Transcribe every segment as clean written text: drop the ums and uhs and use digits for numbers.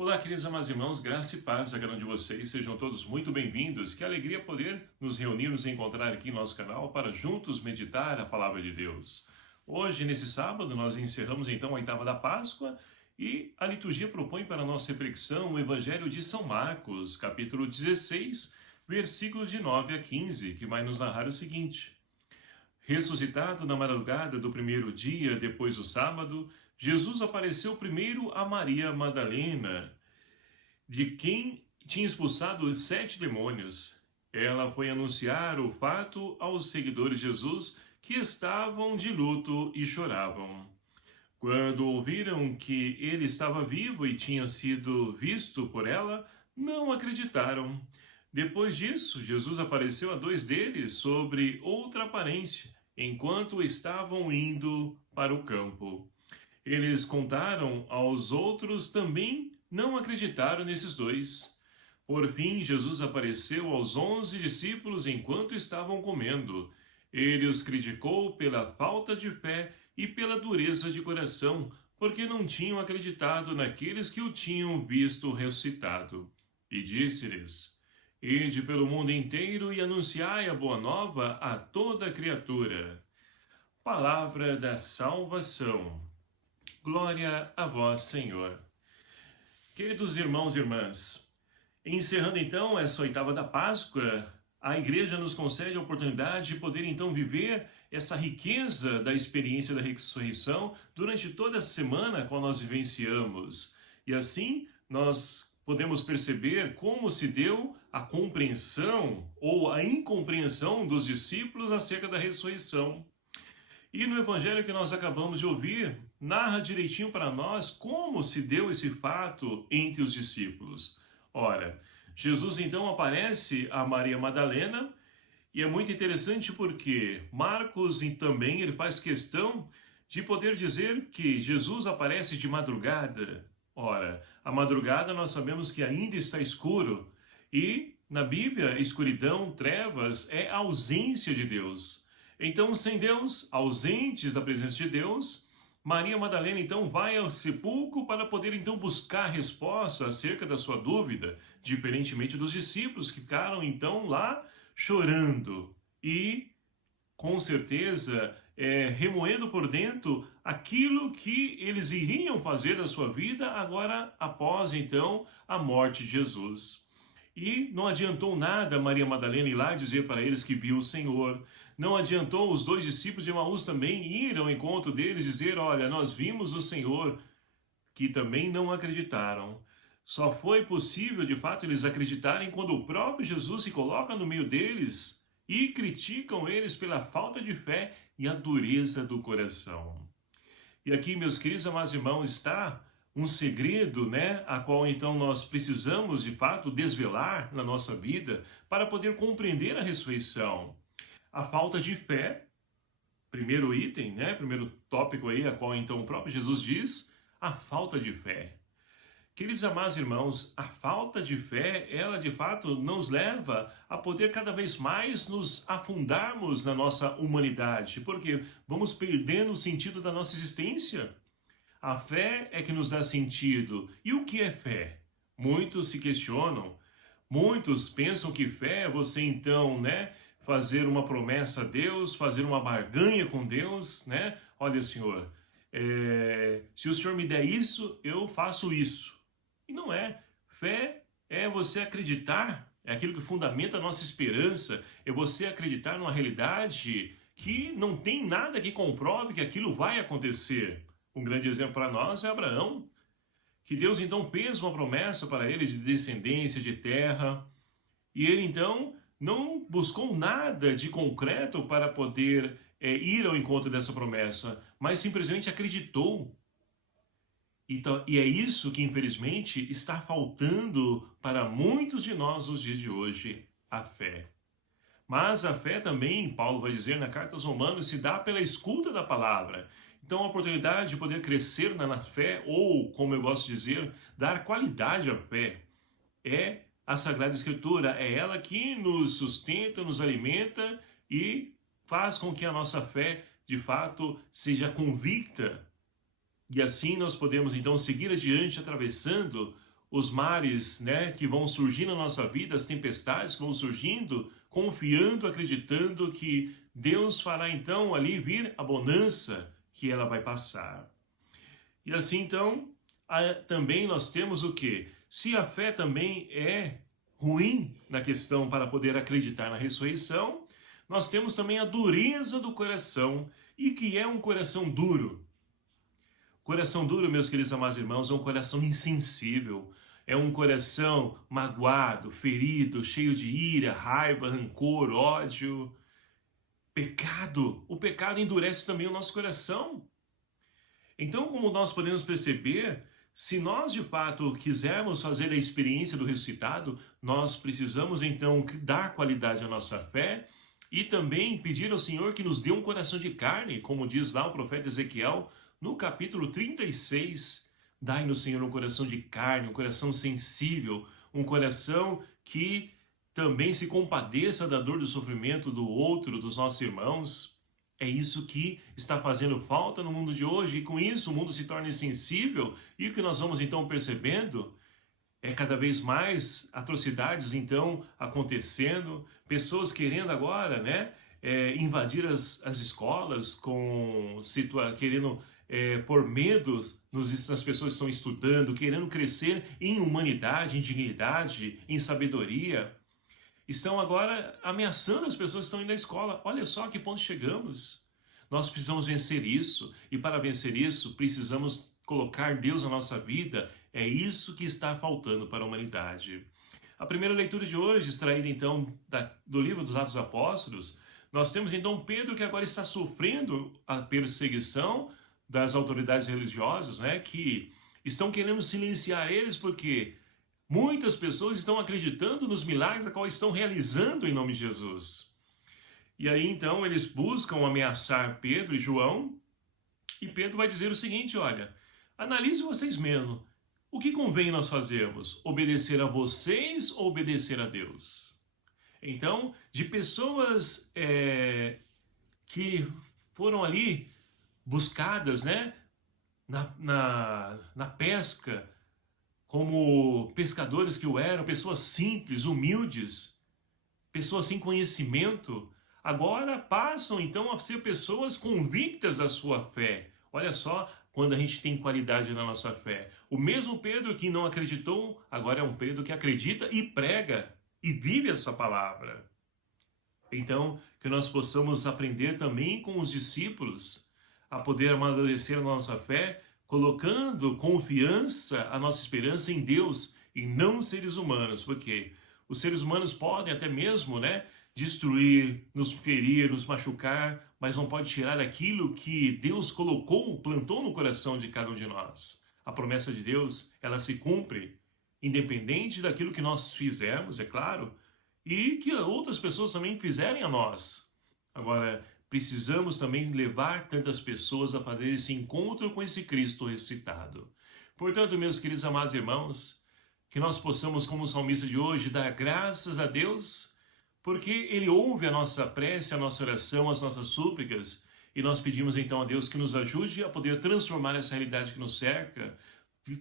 Olá, queridos amados irmãos, graça e paz a cada um de vocês, sejam todos muito bem-vindos. Que alegria poder nos reunir, nos encontrar aqui em nosso canal para juntos meditar a palavra de Deus. Hoje, nesse sábado, nós encerramos então a oitava da Páscoa e a liturgia propõe para a nossa reflexão o Evangelho de São Marcos, capítulo 16, versículos de 9 a 15, que vai nos narrar o seguinte: Ressuscitado na madrugada do primeiro dia depois do sábado, Jesus apareceu primeiro a Maria Madalena, de quem tinha expulsado os 7 demônios. Ela foi anunciar o fato aos seguidores de Jesus, que estavam de luto e choravam. Quando ouviram que ele estava vivo e tinha sido visto por ela, não acreditaram. Depois disso, Jesus apareceu a 2 deles sobre outra aparência, enquanto estavam indo para o campo. Eles contaram aos outros, também não acreditaram nesses 2. Por fim, Jesus apareceu aos 11 discípulos enquanto estavam comendo. Ele os criticou pela falta de fé e pela dureza de coração, porque não tinham acreditado naqueles que o tinham visto ressuscitado. E disse-lhes: Ide pelo mundo inteiro e anunciai a boa nova a toda criatura. Palavra da salvação. Glória a vós, Senhor. Queridos irmãos e irmãs, encerrando então essa oitava da Páscoa, a Igreja nos concede a oportunidade de poder então viver essa riqueza da experiência da ressurreição durante toda a semana qual nós vivenciamos. E assim nós podemos perceber como se deu a compreensão ou a incompreensão dos discípulos acerca da ressurreição. E no evangelho que nós acabamos de ouvir, narra direitinho para nós como se deu esse fato entre os discípulos. Ora, Jesus então aparece a Maria Madalena, e é muito interessante porque Marcos também ele faz questão de poder dizer que Jesus aparece de madrugada. Ora, a madrugada nós sabemos que ainda está escuro, e na Bíblia, escuridão, trevas é a ausência de Deus. Então, sem Deus, ausentes da presença de Deus, Maria Madalena então vai ao sepulcro para poder então buscar resposta acerca da sua dúvida, diferentemente dos discípulos que ficaram então lá chorando e, com certeza, remoendo por dentro aquilo que eles iriam fazer da sua vida agora após então a morte de Jesus. E não adiantou nada Maria Madalena ir lá dizer para eles que viu o Senhor. Não adiantou os 2 discípulos de Emaús também ir ao encontro deles e dizer: olha, nós vimos o Senhor, que também não acreditaram. Só foi possível, de fato, eles acreditarem quando o próprio Jesus se coloca no meio deles e criticam eles pela falta de fé e a dureza do coração. E aqui, meus queridos amados irmãos, está um segredo, a qual então nós precisamos de fato desvelar na nossa vida para poder compreender a ressurreição. A falta de fé, primeiro item, primeiro tópico aí, a qual então o próprio Jesus diz, a falta de fé. Queridos amados irmãos, a falta de fé, ela de fato nos leva a poder cada vez mais nos afundarmos na nossa humanidade, porque vamos perdendo o sentido da nossa existência. A fé é que nos dá sentido. E o que é fé? Muitos se questionam, muitos pensam que fé é você então, fazer uma promessa a Deus, fazer uma barganha com Deus, Olha, Senhor, se o Senhor me der isso, eu faço isso. E não é. Fé é você acreditar, é aquilo que fundamenta a nossa esperança, é você acreditar numa realidade que não tem nada que comprove que aquilo vai acontecer. Um grande exemplo para nós é Abraão, que Deus então fez uma promessa para ele de descendência, de terra, e ele então não buscou nada de concreto para poder ir ao encontro dessa promessa, mas simplesmente acreditou. Então, e é isso que infelizmente está faltando para muitos de nós nos dias de hoje, a fé. Mas a fé também, Paulo vai dizer na carta aos Romanos, se dá pela escuta da palavra. Então, a oportunidade de poder crescer na fé, ou, como eu gosto de dizer, dar qualidade à fé, é a Sagrada Escritura. É ela que nos sustenta, nos alimenta e faz com que a nossa fé, de fato, seja convicta. E assim nós podemos, então, seguir adiante, atravessando os mares, né, que vão surgindo na nossa vida, as tempestades que vão surgindo, confiando, acreditando que Deus fará então ali vir a bonança que ela vai passar. E assim então, também nós temos o quê? Se a fé também é ruim na questão para poder acreditar na ressurreição, nós temos também a dureza do coração, e que é um coração duro. Coração duro, meus queridos amados irmãos, é um coração insensível, é um coração magoado, ferido, cheio de ira, raiva, rancor, ódio, pecado. O pecado endurece também o nosso coração. Então, como nós podemos perceber, se nós de fato quisermos fazer a experiência do ressuscitado, nós precisamos então dar qualidade à nossa fé e também pedir ao Senhor que nos dê um coração de carne, como diz lá o profeta Ezequiel, no capítulo 36, dai-nos, Senhor, um coração de carne, um coração sensível, um coração que também se compadeça da dor e do sofrimento do outro, dos nossos irmãos. É isso que está fazendo falta no mundo de hoje, e com isso o mundo se torna insensível, e o que nós vamos então percebendo é cada vez mais atrocidades então acontecendo, pessoas querendo agora, né, invadir as escolas, querendo pôr medo nas pessoas que estão estudando, querendo crescer em humanidade, em dignidade, em sabedoria. Estão agora ameaçando as pessoas que estão indo à escola. Olha só a que ponto chegamos. Nós precisamos vencer isso, e para vencer isso precisamos colocar Deus na nossa vida. É isso que está faltando para a humanidade. A primeira leitura de hoje, extraída então do livro dos Atos dos Apóstolos, nós temos então Pedro, que agora está sofrendo a perseguição das autoridades religiosas, né, que estão querendo silenciar eles, porque muitas pessoas estão acreditando nos milagres a qual estão realizando em nome de Jesus. E aí então eles buscam ameaçar Pedro e João, e Pedro vai dizer o seguinte: olha, analise vocês mesmos. O que convém nós fazermos? Obedecer a vocês ou obedecer a Deus? Então, de pessoas que foram ali buscadas, né, na pesca, como pescadores que o eram, pessoas simples, humildes, pessoas sem conhecimento, agora passam então a ser pessoas convictas da sua fé. Olha só, quando a gente tem qualidade na nossa fé. O mesmo Pedro que não acreditou, agora é um Pedro que acredita e prega e vive essa palavra. Então, que nós possamos aprender também com os discípulos a poder amadurecer a nossa fé, colocando confiança, a nossa esperança em Deus e não seres humanos, porque os seres humanos podem até mesmo, né, destruir, nos ferir, nos machucar, mas não pode tirar aquilo que Deus colocou, plantou no coração de cada um de nós. A promessa de Deus, ela se cumpre, independente daquilo que nós fizermos, é claro, e que outras pessoas também fizerem a nós. Agora, precisamos também levar tantas pessoas a fazer esse encontro com esse Cristo ressuscitado. Portanto, meus queridos amados irmãos, que nós possamos, como o salmista de hoje, dar graças a Deus, porque Ele ouve a nossa prece, a nossa oração, as nossas súplicas, e nós pedimos então a Deus que nos ajude a poder transformar essa realidade que nos cerca,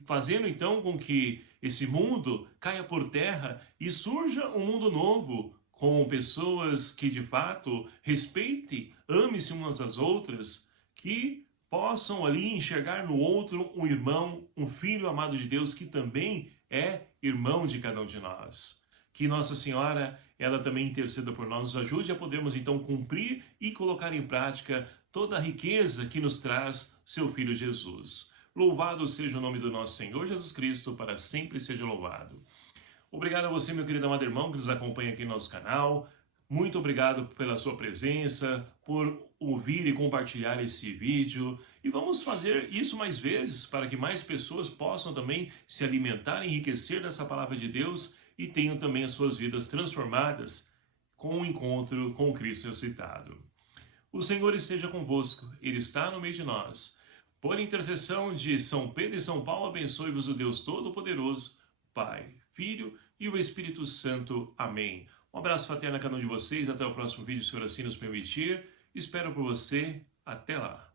fazendo então com que esse mundo caia por terra e surja um mundo novo, com pessoas que de fato respeitem, amem-se umas às outras, que possam ali enxergar no outro um irmão, um filho amado de Deus que também é irmão de cada um de nós. Que Nossa Senhora, ela também interceda por nós, nos ajude a podermos então cumprir e colocar em prática toda a riqueza que nos traz seu Filho Jesus. Louvado seja o nome do nosso Senhor Jesus Cristo, para sempre seja louvado. Obrigado a você, meu querido amado irmão, que nos acompanha aqui no nosso canal. Muito obrigado pela sua presença, por ouvir e compartilhar esse vídeo. E vamos fazer isso mais vezes, para que mais pessoas possam também se alimentar e enriquecer dessa palavra de Deus e tenham também as suas vidas transformadas com o encontro com Cristo ressuscitado. O Senhor esteja convosco, Ele está no meio de nós. Por intercessão de São Pedro e São Paulo, abençoe-vos o Deus Todo-Poderoso, Pai, Filho e o Espírito Santo. Amém. Um abraço fraterno a cada um de vocês. Até o próximo vídeo, se o Senhor assim nos permitir. Espero por você. Até lá.